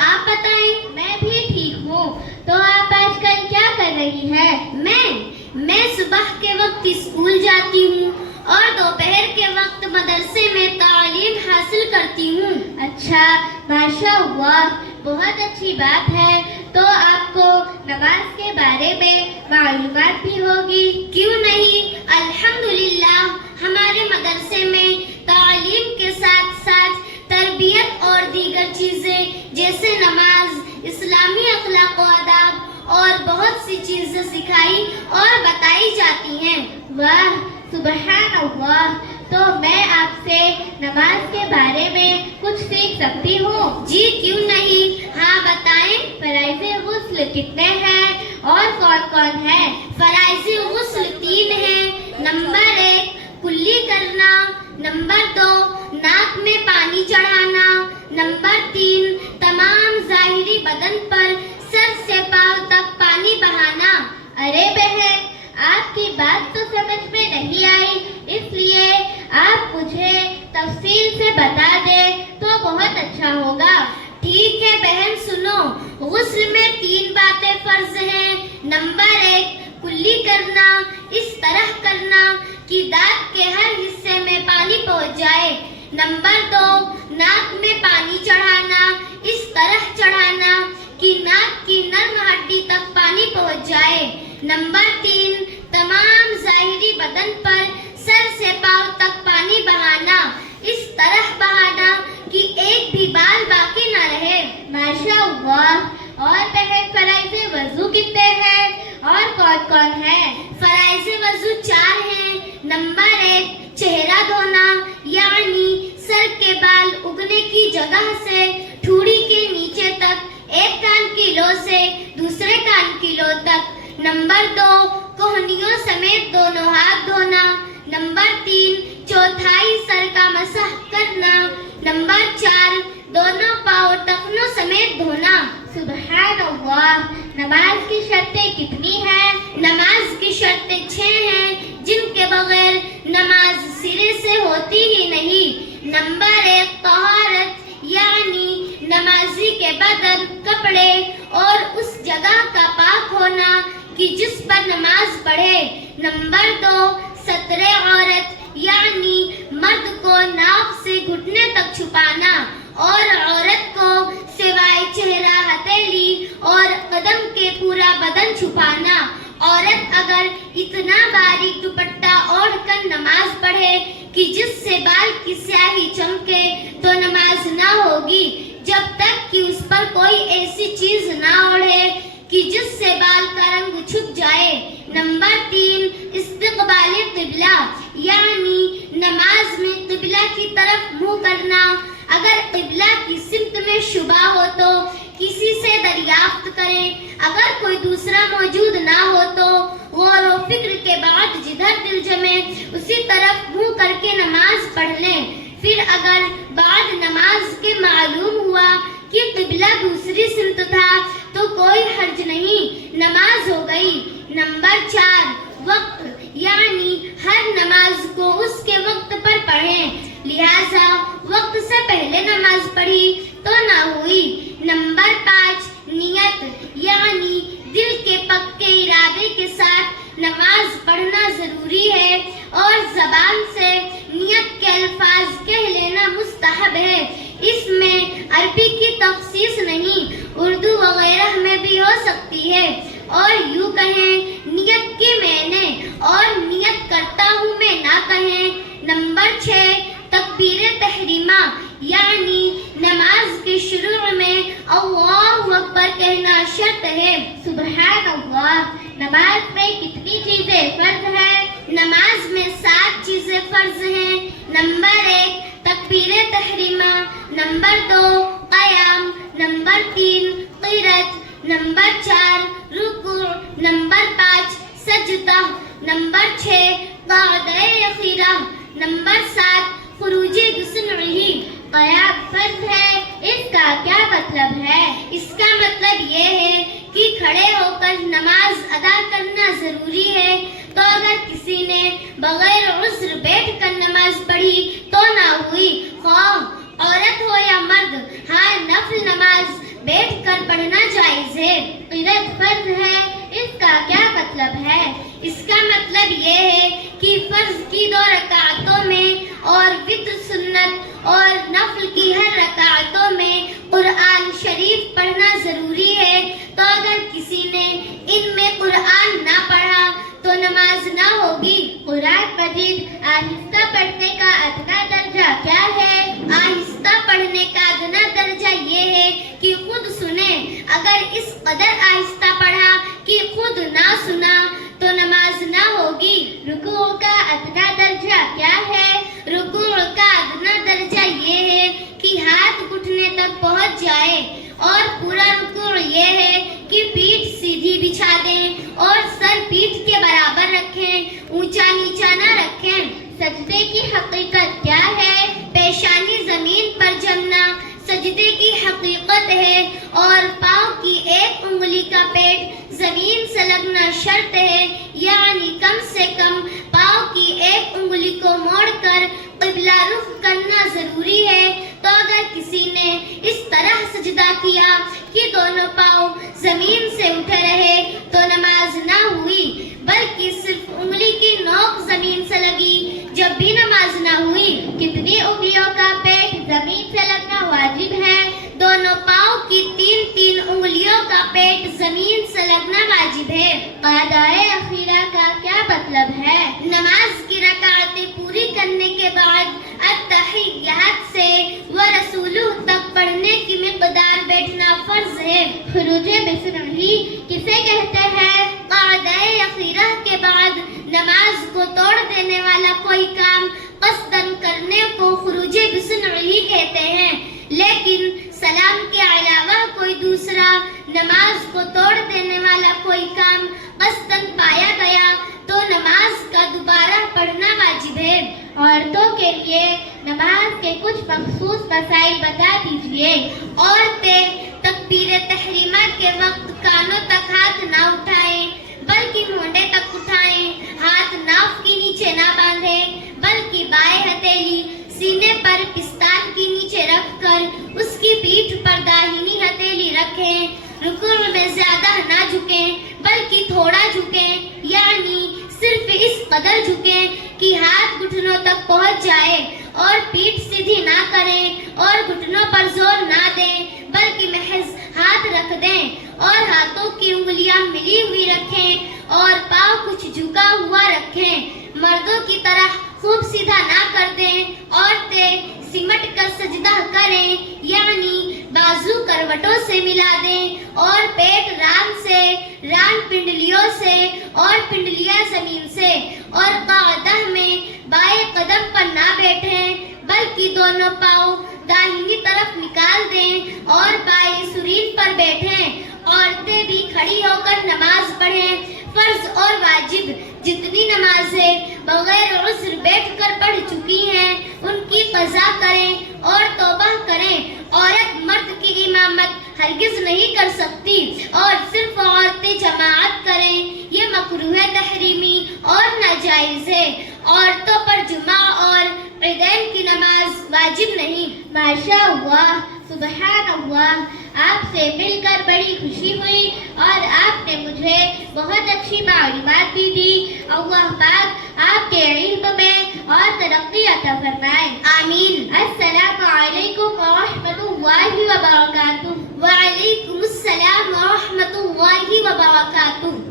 آپ بتائیں؟ میں بھی ٹھیک ہوں. تو آپ آج کل کیا کر رہی ہیں؟ میں صبح کے وقت اسکول جاتی ہوں اور دوپہر کے وقت مدرسے میں تعلیم حاصل کرتی ہوں. اچھا، ماشاء اللہ، بہت اچھی بات ہے. تو آپ کو نماز کے بارے میں معلومات بھی ہوگی. کیوں نہیں؟ الحمدللہ ہمارے مدرسے میں تعلیم کے ساتھ ساتھ تربیت اور دیگر چیزیں جیسے نماز، اسلامی اخلاق و آداب اور بہت سی چیزیں سکھائی اور بتائی جاتی ہیں. واہ، سبحان اللہ. تو میں آپ سے نماز کے بارے میں کچھ سیکھ سکتی ہوں؟ جی کیوں نہیں، ہاں بتائیں. فرائض غسل کتنے ہیں اور کون کون ہیں؟ فرائض غسل 3 ہیں. نمبر 1 کلی کرنا. نمبر 2 ناک میں پانی چڑھانا. نمبر 3 تمام ظاہری بدن پر سر سے پاؤں تک پانی بہانا. ارے بہن، آپ کی بات تو سمجھ میں نہیں آئی، اس لیے آپ مجھے تفصیل سے بتا دیں تو بہت اچھا ہوگا. ٹھیک ہے بہن، سنو. غسل میں 3 باتیں فرض ہیں. نمبر 1 کلی کرنا، اس طرح کرنا کہ دانت کے ہر حصے میں پانی پہنچ جائے. نمبر 2 ناک میں پانی چڑھانا، اس طرح چڑھانا کہ ناک کی نرم ہڈی تک پانی پہنچ جائے. نمبر 3 تمام ظاہری بدن پر سر سے پاؤں تک پانی بہانا، اس طرح بہانا کہ ایک بھی بال باقی نہ رہے. ماشاء اللہ. اور بہن، فرائض وضو کتنے ہیں اور کون کون ہیں؟ فرائض وضو 4 ہیں. نمبر 1 چہرہ دھونا، یعنی سر کے بال اگنے کی جگہ سے ٹھوڑی کے نیچے تک ایک کان کی لو سے دوسرے کان کی لو تک. نمبر 2 کوہنیوں سمیت دونوں ہاتھ دھونا. نمبر 3 چوتھائی سر کا مسح کرنا. نمبر 4 دونوں پاؤں ٹخنوں سمیت دھونا. سبحان اللہ. نماز کی شرطیں کتنی ہیں؟ نماز کی شرطیں 6 ہیں جن کے بغیر نماز سرے سے ہوتی ہی نہیں. نمبر 1 طہارت، یعنی نمازی کے بدن، کپڑے اور اس جگہ کا پاک ہونا کہ جس پر نماز پڑھے. نمبر 2 ستر عورت، یعنی مرد کو ناف سے گھٹنے تک چھپانا اور عورت کو سوائے چہرہ، ہتھیلی اور قدم کے پورا بدن چھپانا. عورت اگر اتنا باریک دوپٹہ اوڑھ کر نماز پڑھے کہ جس سے بال کی سیاہی چمکے تو نماز نہ ہوگی جب تک کہ اس پر کوئی ایسی چیز نہ اوڑھے کہ جس سے بال کا رنگ چھپ جائے. نمبر 3 استقبال قبلہ، یعنی نماز میں قبلہ کی طرف منہ کرنا. اگر قبلہ کی سمت میں شبہ ہو تو کسی سے دریافت کریں. اگر کوئی دوسرا موجود نہ ہو تو غور و فکر کے بعد جدھر دل جمے اسی طرف منہ کر کے نماز پڑھ لیں. پھر اگر بعد نماز کے معلوم ہوا کہ قبلہ دوسری سمت تھا تو کوئی حرج نہیں، نماز ہو گئی. نمبر 4 وقت، یعنی ہر نماز کو اس کے وقت پر پڑھیں. لہذا وقت سے پہلے نماز پڑھی تو نہ ہوئی. نمبر 5 نیت، یعنی دل کے پکے ارادے کے ساتھ نماز پڑھنا ضروری ہے اور زبان سے نیت کے الفاظ کہہ لینا مستحب ہے. اس میں عربی کی تخصیص نہیں، اردو وغیرہ میں بھی ہو سکتی ہے. اور یوں کہیں نیت کی میں نے اور نیت کرتا ہوں میں نہ کہیں. نمبر 6 تکبیر تحریمہ، یعنی نماز کے شروع میں اللہ اکبر کہنا شرط ہے. سبحان اللہ. نماز میں کتنی چیزیں فرض ہیں؟ نماز میں 7 چیزیں فرض ہیں. نمبر 1 تکبیر تحریمہ. نمبر 2 قیام. نمبر 3 قرات. نمبر 4 رکوع. نمبر 5 سجدہ. نمبر 6 قعدہ اخیرہ. نمبر 7 خروج جسمہ. قیام فرض ہے، اس کا کیا مطلب ہے؟ اس کا مطلب یہ ہے کہ کھڑے ہو کر نماز ادا کرنا ضروری ہے. تو اگر کسی نے بغیر عذر بیٹھ کر نماز پڑھی تو نہ ہوئی، خواہ عورت ہو یا مرد. ہاں نفل نماز بیٹھ کر پڑھنا جائز ہے۔ قرأت فرض ہے، اس کا کیا مطلب ہے؟ اس کا مطلب یہ ہے کہ فرض کی 2 رکعتوں میں اور وتر سنت اور نفل کی ہر رکعتوں میں قرآن شریف پڑھنا ضروری ہے، تو اگر کسی نے ان میں قرآن نہ پڑھا تو نماز نہ ہوگی۔ قرآن مجید آہستہ پڑھنے کا ادنا درجہ کیا ہے؟ آہستہ پڑھنے کا ادنا درجہ یہ ہے کہ خود سنیں، اگر اس قدر آہستہ پڑھا کہ خود نہ سنا تو نماز نہ ہوگی۔ رکوع کا ادنا درجہ کیا ہے؟ رکوع کا ادنا درجہ یہ ہے کہ ہاتھ گھٹنے تک پہنچ جائے، اور پورا رکوع یہ ہے کہ پیٹھ سیدھی بچھا دیں اور سر پیٹھ کے برابر رکھیں، اونچا نیچا نہ رکھیں۔ سجدے کی حقیقت کیا ہے؟ پیشانی زمین پر جمنا سجدے کی حقیقت ہے، اور پاؤں کی ایک انگلی کا پیٹ زمین سے لگنا شرط ہے، یعنی کم سے کم پاؤں کی ایک انگلی کو موڑ کر قبلہ رخ کرنا ضروری ہے۔ تو اگر کسی نے اس طرح سجدہ کیا کہ دونوں پاؤں زمین سے اٹھے رہے تو نماز نہ ہوئی، بلکہ صرف انگلی کی نوک زمین سے لگی، جب بھی نماز نہ ہوئی۔ کتنی انگلیوں کا پیٹ زمین سے لگنا واجب ہے؟ دونوں پاؤں کی 3 انگلیوں کا پیٹ زمین سے لگنا واجب ہے۔ قاعدۂ اخیرہ کا کیا مطلب ہے؟ نماز کی رکعتیں پوری کرنے کے بعد التحیات سے ورسولہ تک پڑھنے کی مقدار بیٹھنا فرض ہے۔ خروج بسم اللہ کسے کہتے ہیں؟ قاعدۂ اخیرہ کے بعد نماز کو توڑ دینے والا کوئی کام قصداً کرنے کو خروج بسم اللہ کہتے ہیں، لیکن سلام کے علاوہ کوئی دوسرا نماز کو توڑ دینے والا کوئی کام قصداً پایا گیا تو نماز کا دوبارہ پڑھنا واجب ہے۔ عورتوں کے لیے نماز کے کچھ مخصوص مسائل بتا دیجیے۔ عورتیں تکبیر تحریمہ کے وقت کانوں تک ہاتھ نہ اٹھائیں، بلکہ مونڈے تک اٹھائیں، ہاتھ ناف کے نیچے نہ باندھیں، بلکہ بائیں ہتھیلی سینے پر پستان کے نیچے رکھ کر اس کی پیٹھ پر داہنی ہتھیلی رکھیں، رکوع میں زیادہ نہ جھکیں بلکہ تھوڑا جھکیں، یعنی صرف اس قدر جھکیں کہ ہاتھ گھٹنوں تک پہنچ جائے، اور پیٹھ سیدھی نہ کریں اور گھٹنوں پر زور نہ دیں بلکہ محض ہاتھ رکھ دیں، اور ہاتھوں کی انگلیاں ملی ہوئی رکھیں اور پاؤں کچھ جھکا ہوا رکھیں۔ مردوں کی طرح خوب سیدھا نہ کر دیں، عورتیں سمٹ کر سجدہ کریں، یعنی بازو کروٹوں سے ملا دیں اور پیٹ ران سے، ران پنڈلیوں سے اور پنڈلیاں زمین سے، اور قاعدہ میں بائیں قدم پر نہ بیٹھیں بلکہ دونوں پاؤں داہنی طرف نکال دیں اور بائیں سرین پر بیٹھیں۔ عورتیں بھی کھڑی ہو کر نماز پڑھیں۔ فرض اور واجب جتنی نمازیں بغیر عذر بیٹھ کر پڑھ چکی ہیں ان کی قضا کریں اور توبہ کریں۔ عورت مرد کی امامت ہرگز نہیں کر سکتی، اور صرف عورتیں جماعت کریں، یہ مکروہ تحریمی اور ناجائز ہے۔ عورتوں پر جمعہ اور عیدین کی نماز واجب نہیں۔ ماشاء اللہ، سبحان اللہ، آپ سے مل کر بڑی خوشی ہوئی اور آپ نے مجھے بہت اچھی معلومات بھی دی۔ اللہ پاک آپ کے علم میں اور ترقی عطا فرمائے، آمین۔ السلام علیکم ورحمۃ اللہ وبرکاتہ۔ وعلیکم السلام ورحمۃ اللہ وبرکاتہ۔